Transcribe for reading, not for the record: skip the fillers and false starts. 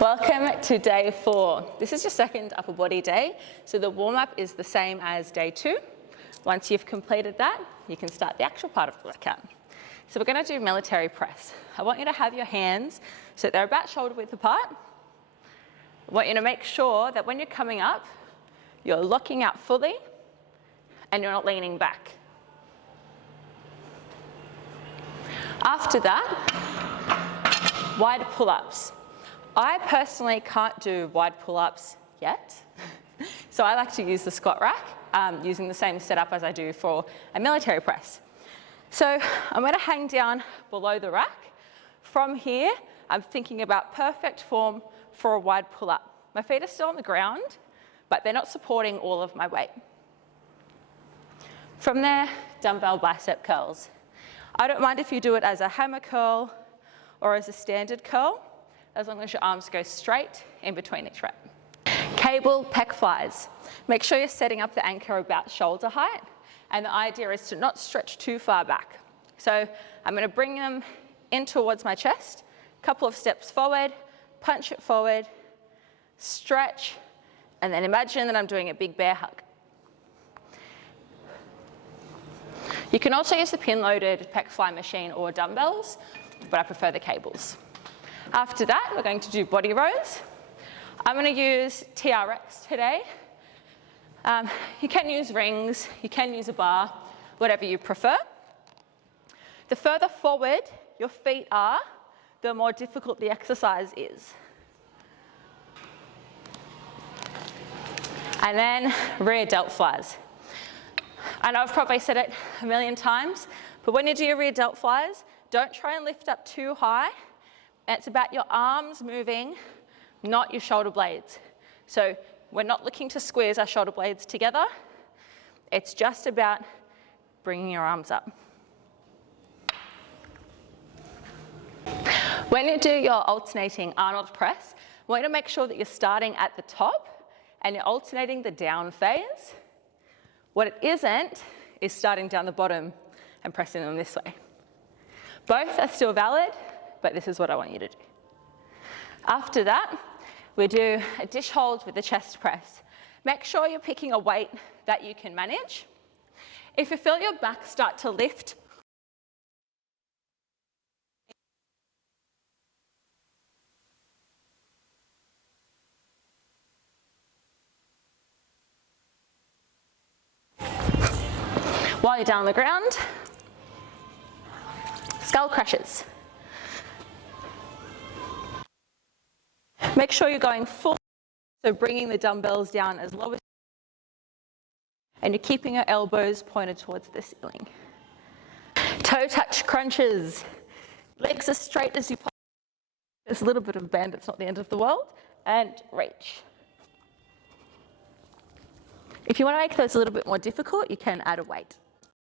Welcome to day 4. This is your second upper body day, so the warm-up is the same as day 2. Once you've completed that, you can start the actual part of the workout. So we're going to do military press. I want you to have your hands so they're about shoulder width apart. I want you to make sure that when you're coming up, you're locking out fully and you're not leaning back. After that, wide pull-ups. I personally can't do wide pull-ups yet, so I like to use the squat rack using the same setup as I do for a military press. So I'm going to hang down below the rack. From here, I'm thinking about perfect form for a wide pull-up. My feet are still on the ground, but they're not supporting all of my weight. From there, dumbbell bicep curls. I don't mind if you do it as a hammer curl or as a standard curl, as long as your arms go straight in between each rep. Cable pec flies. Make sure you're setting up the anchor about shoulder height, and the idea is to not stretch too far back. So I'm going to bring them in towards my chest, a couple of steps forward, punch it forward, stretch, and then imagine that I'm doing a big bear hug. You can also use the pin-loaded pec fly machine or dumbbells, but I prefer the cables. After that, we're going to do body rows. I'm going to use TRX today. You can use rings, you can use a bar, whatever you prefer. The further forward your feet are, the more difficult the exercise is. And then rear delt flies. I know I've probably said it a million times, but when you do your rear delt flies, don't try and lift up too high. It's about your arms moving, not your shoulder blades. So we're not looking to squeeze our shoulder blades together. It's just about bringing your arms up. When you do your alternating Arnold press, I want you to make sure that you're starting at the top and you're alternating the down phase. What it isn't is starting down the bottom and pressing them this way. Both are still valid, but this is what I want you to do. After that, we do a dish hold with the chest press. Make sure you're picking a weight that you can manage. If you feel your back start to lift, while you're down on the ground, skull crushes. Make sure you're going full, so bringing the dumbbells down as low as, and you're keeping your elbows pointed towards the ceiling. Toe touch crunches. Legs as straight as you possibly. There's a little bit of bend, it's not the end of the world. And reach. If you want to make those a little bit more difficult, you can add a weight.